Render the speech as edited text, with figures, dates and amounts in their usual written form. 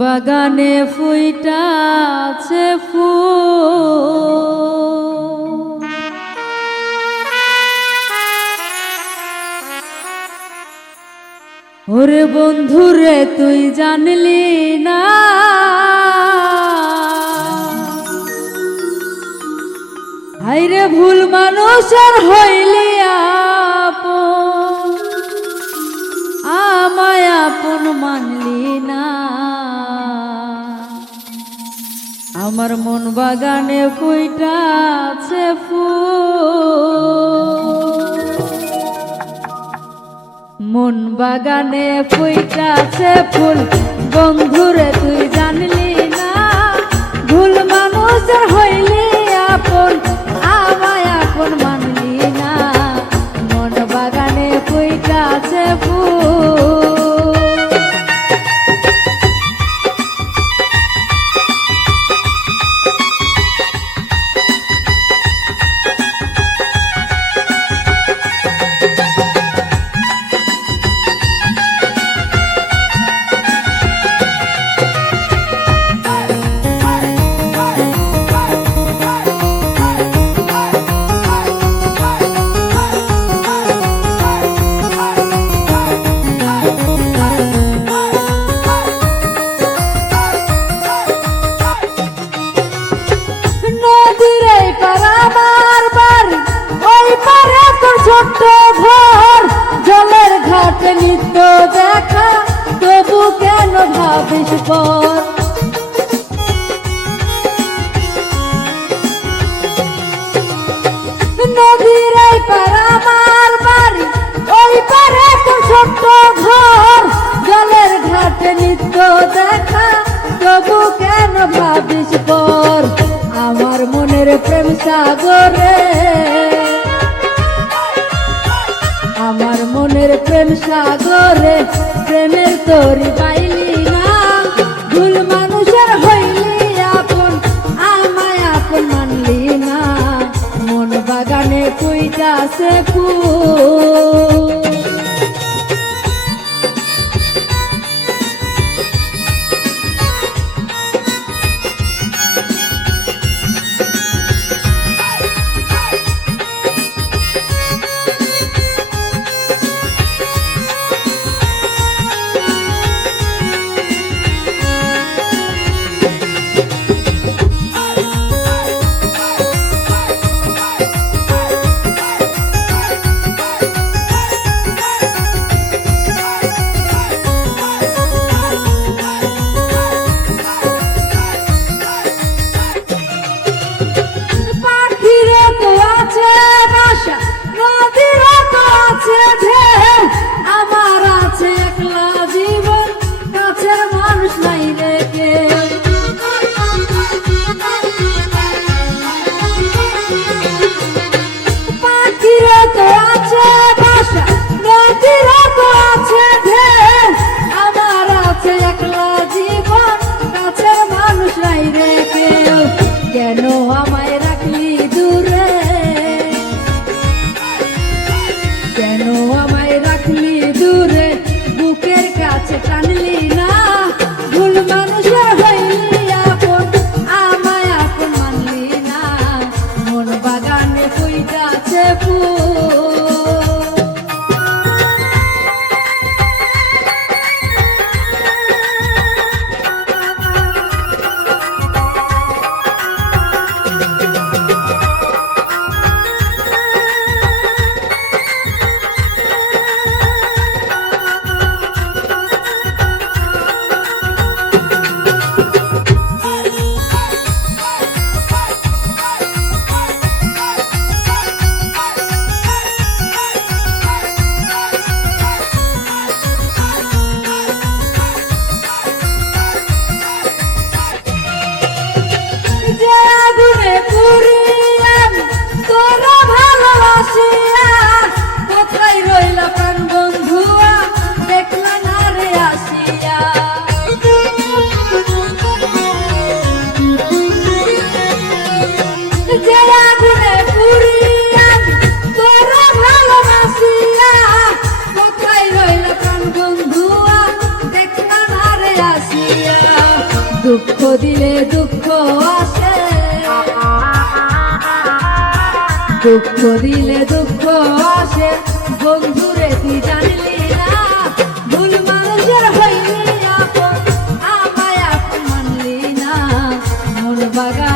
বাগানে ফুইটাছে ফুল, ওরে বন্ধুরে তুই জানলি না, হাইরে ভুল মানুষের হইলি আপন, আমায় আপন মানলি না। আমার মন বাগানে ফুইটাছে ফুল, মন বাগানে ফুইটাছে ফুল, বন্ধুরে তুই জানলি না, ভুল মানুষের হইলি আপন, আমায় আপন মানলি না। মন বাগানে ফুইটাছে ফুল, ছোট্ট ঘর জলের ঘাটে নিত্য দেখা, তবু কেন ভাবিস পর। নদীর এই পার আমার বাড়ি, ওই পারে তোর ছোট্ট ঘর, জলের ঘাটে নিত্য দেখা, তবু কেন ভাবিস পর। আমার মনের প্রেম সাগরে, আমার মনের প্রেম সাগরে প্রেমের তরি পাইলি না, ভুল মানুষের হইলি আপন, আমায় আপন মানলি না। মন বাগানে ফুইটাছে ফুল, দিলে দুঃখ আসে, দুঃখ দিলে দুঃখ আসে, বন্ধুরে তুই জানলি না, ভুল মানুষের হইলি আপন, আমায় আপন মানলি না, মন বাগা